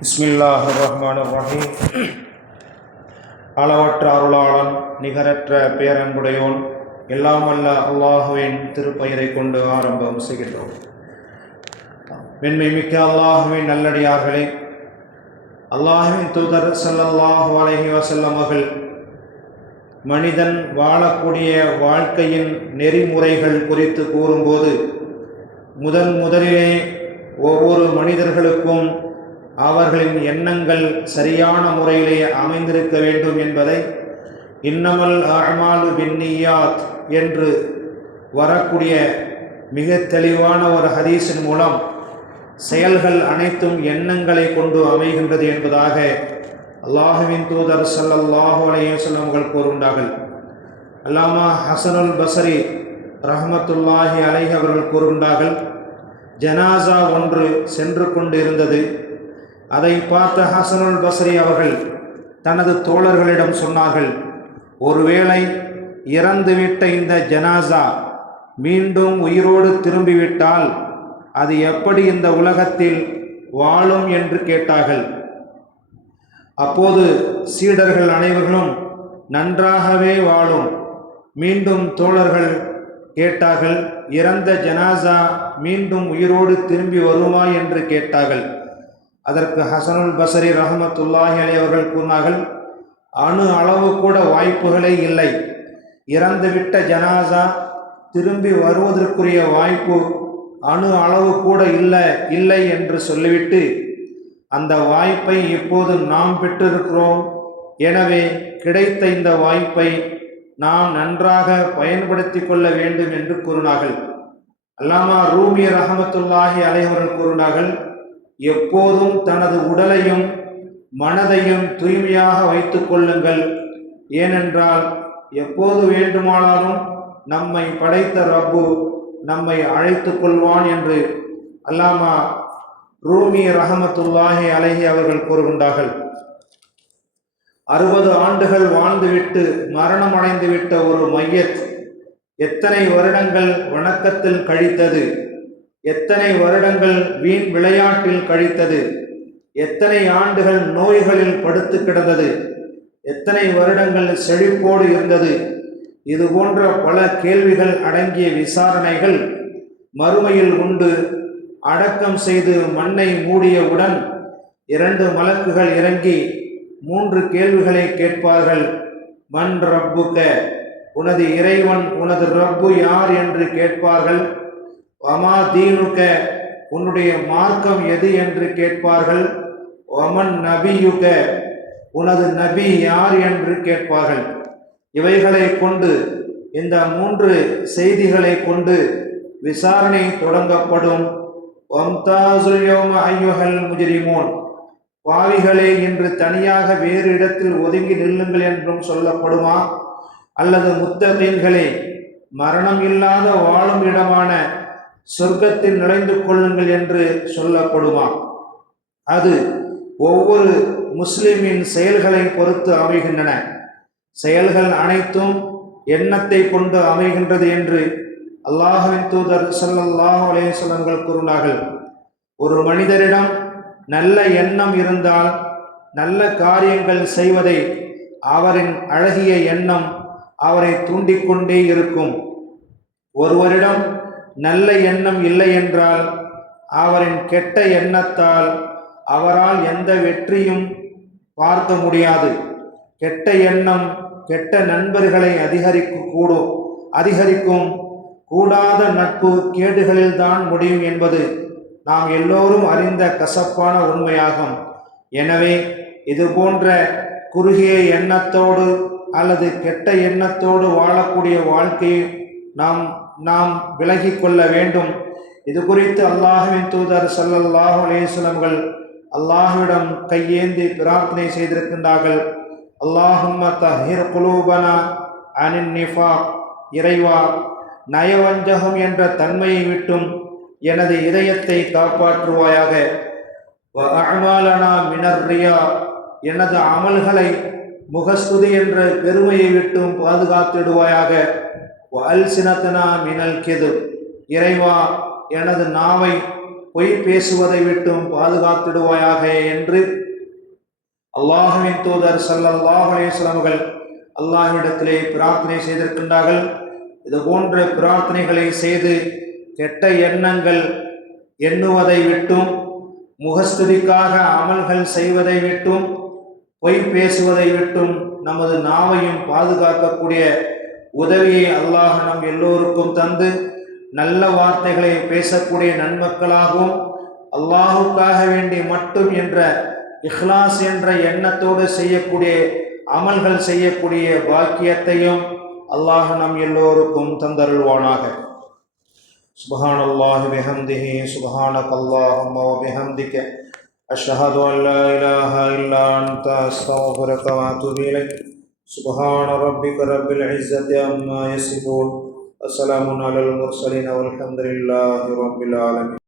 பிஸ்மில்லாஹிர் ரஹ்மானிர் ரஹீம். அளவற்ற அருளாளன், நிகரற்ற பேரன்புடையோன், எல்லாம் வல்ல அல்லாஹுவின் திருப்பெயரை கொண்டு ஆரம்பம் செய்கின்றோம். மென்மை மிக்க அல்லாஹுவின் நல்லடியார்களே, அல்லாஹுவின் தூதர் ஸல்லல்லாஹு அலைஹி வஸல்லம் அவர்கள் மனிதன் வாழக்கூடிய வாழ்க்கையின் நெறிமுறைகள் குறித்து கூறும்போது முதலிலே ஒவ்வொரு மனிதர்களுக்கும் அவர்களின் எண்ணங்கள் சரியான முறையிலே அமைந்திருக்க வேண்டும் என்பதை இன்னமல் அஅமாலு பின்னியாத் என்று வரக்கூடிய மிக தெளிவான ஒரு ஹதீஸின் மூலம் செயல்கள் அனைத்தும் எண்ணங்களை கொண்டு அமைகின்றது என்பதாக அல்லாஹுவின் தூதர் ஸல்லல்லாஹு அலைஹி வஸல்லம் அவர்கள் கூறுகின்றார்கள். அல்லாமா ஹஸனுல் பஸ்ரி ரஹ்மத்துல்லாஹி அலைஹி அவர்கள் கூறுகின்றார்கள், ஜனாசா ஒன்று சென்று கொண்டு இருந்தது. அதை பார்த்த ஹஸனுல் பஸ்ரி அவர்கள் தனது தோழர்களிடம் சொன்னார்கள், ஒருவேளை இறந்துவிட்ட இந்த ஜனாசா மீண்டும் உயிரோடு திரும்பிவிட்டால் அது எப்படி இந்த உலகத்தில் வாழும் என்று கேட்டார்கள். அப்போது சீடர்கள் அனைவர்களும் நன்றாகவே வாழும். மீண்டும் தோழர்கள் கேட்டார்கள், இறந்த ஜனாசா மீண்டும் உயிரோடு திரும்பி வருமா என்று கேட்டார்கள். அதற்கு ஹஸனுல் பஸ்ரி ரஹ்மத்துல்லாஹி அலைஹி அவர்கள் கூறினார்கள், அணு அளவு கூட வாய்ப்புகளே இல்லை. இறந்துவிட்ட ஜனாசா திரும்பி வருவதற்குரிய வாய்ப்பு அணு அளவு கூட இல்லை என்று சொல்லிவிட்டு, அந்த வாய்ப்பை இப்போது நாம் பெற்றிருக்கிறோம், எனவே கிடைத்த இந்த வாய்ப்பை நாம் நன்றாக பயன்படுத்தி கொள்ள வேண்டும் என்று கூறினார்கள். அல்லாமா ரூமி ரஹ்மத்துல்லாஹி அலைஹி அவர்கள் கூறினார்கள், எப்போதும் தனது உடலையும் மனதையும் தூய்மையாக வைத்து கொள்ளுங்கள். ஏனென்றால் எப்போது வேண்டுமானாலும் நம்மை படைத்த ரப்பு நம்மை அழைத்து கொள்வான் என்று அல்லாமா ரூமி ரஹ்மத்துல்லாஹி அலைஹி அவர்கள் கூறுகின்றார்கள். 60 ஆண்டுகள் வாழ்ந்துவிட்டு மரணம் அடைந்துவிட்ட ஒரு மையத் எத்தனை வருடங்கள் வணக்கத்தில் கழித்தது, எத்தனை வருடங்கள் வீண் விளையாட்டில் கழித்தது, எத்தனை ஆண்டுகள் நோய்களில் படுத்து கிடந்தது, எத்தனை வருடங்கள் செழிப்போடு இருந்தது. இது போன்ற பல கேள்விகள் அடங்கிய விசாரணைகள் மறுமையில் உண்டு. அடக்கம் செய்து மண்ணை மூடியவுடன் 2 மலக்குகள் இறங்கி 3 கேள்விகளை கேட்பார்கள். மன் ரப்புக, உனது இறைவன் உனது ரப்பு யார் என்று கேட்பார்கள். வமா தீனுக, உன்னுடைய மார்க்கம் எது என்று கேட்பார்கள். வமன் நபியுக, உனது நபி யார் என்று கேட்பார்கள். இவைகளை கொண்டு, இந்த 3 செய்திகளை கொண்டு விசாரணை தொடங்கப்படும். வம்தாசுல் யௌம அய்யுஹல் முஜ்ரிமூன், பாவிகளே இன்று தனியாக வேறு இடத்தில் ஒதுங்கி நில்லுங்கள் என்றும் சொல்லப்படுமா? அல்லது முத்தகீன்களே மரணம் இல்லாத வாழும் இடமான சொர்க்கத்தில் நுழைந்து கொள்ளுங்கள் என்று சொல்லப்படுமா? அது ஒவ்வொரு முஸ்லிமின் செயல்களை பொறுத்து அமைகின்றன. செயல்கள் அனைத்தும் எண்ணத்தை கொண்டு அமைகின்றது என்று அல்லாஹ்வின் தூதர் ஸல்லல்லாஹு அலைஹி வஸல்லம் கூறினார்கள். ஒரு மனிதரிடம் நல்ல எண்ணம் இருந்தால் நல்ல காரியங்கள் செய்வதை அவரின் அழகிய எண்ணம் அவரை தூண்டிக்கொண்டே இருக்கும். ஒருவரிடம் நல்ல எண்ணம் இல்லை என்றால் அவரின் கெட்ட எண்ணத்தால் அவரால் எந்த வெற்றியும் பார்க்க முடியாது. கெட்ட எண்ணம் கெட்ட நண்பர்களை அதிகரிக்கும். கூடாத நட்பு கேடுகளில்தான் முடியும் என்பது நாம் எல்லோரும் அறிந்த கசப்பான உண்மையாகும். எனவே இது போன்ற குறுகிய எண்ணத்தோடு அல்லது கெட்ட எண்ணத்தோடு வாழக்கூடிய வாழ்க்கையை நாம் விலகி கொள்ள வேண்டும். இது குறித்து அல்லாஹ்வின் தூதர் ஸல்லல்லாஹு அலைஹி வஸல்லம் அல்லாஹ்விடம் கையேந்தி பிரார்த்தனை செய்திருக்கின்றார்கள். அல்லாஹும்ம தஹிர் குலூபனா அனின் நிஃபாக், இறைவா நயவஞ்சகம் என்ற தன்மையை விட்டும் எனது இதயத்தை காப்பாற்றுவாயாக. வ அஅமாலனா மினர் ரியா, எனது அமல்களை முகஸ்துதி என்ற பெருமையை விட்டும் பாதுகாத்திடுவாயாக. வ அல்சினத்னா மினல் கிதுப், இறைவா எனது நாவை பொய் பேசுவதை விட்டும் பாதுகாத்திடுவாயாக என்று அல்லாஹுவின் தூதர் ஸல்லல்லாஹு அலைஹி வஸல்லம் அவர்கள் அல்லாஹ்விடத்திலே பிரார்த்தனை செய்திருக்கின்றார்கள். இது போன்ற பிரார்த்தனைகளை செய்து கெட்ட எண்ணங்கள் எண்ணுவதை விட்டும், முகஸ்துதிக்காக அமல்கள் செய்வதை விட்டும், பொய் பேசுவதை விட்டும் நமது நாவையும் பாதுகாக்கக்கூடிய உதவியை அல்லாஹ் நம் எல்லோருக்கும் தந்து நல்ல வார்த்தைகளை பேசக்கூடிய நன்மக்களாகவும், அல்லாஹுக்காக வேண்டி மட்டும் என்ற இஹ்லாஸ் என்ற எண்ணத்தோடு செய்யக்கூடிய அமல்கள் செய்யக்கூடிய பாக்கியத்தையும் அல்லாஹ் நம் எல்லோருக்கும் தந்தருள்வானாக. சுப்ஹானல்லாஹி பிஹம்திஹி சுப்ஹானக்கல்லாஹும்ம வ பிஹம்திக அஷ்ஹது அன் லா இலாஹா இல்லா அன்த அஸ்தக்ஃபிருக வ அத்தூபு இலைக். சுப்ஹான ரப்பிக ரப்பில் இஸ்ஸத்தி அம்மா யசிஃபூன். வஸ்ஸலாமுன் அலல் முர்ஸலீன் வல்ஹம்துலில்லாஹி ரப்பில் ஆலமீன்.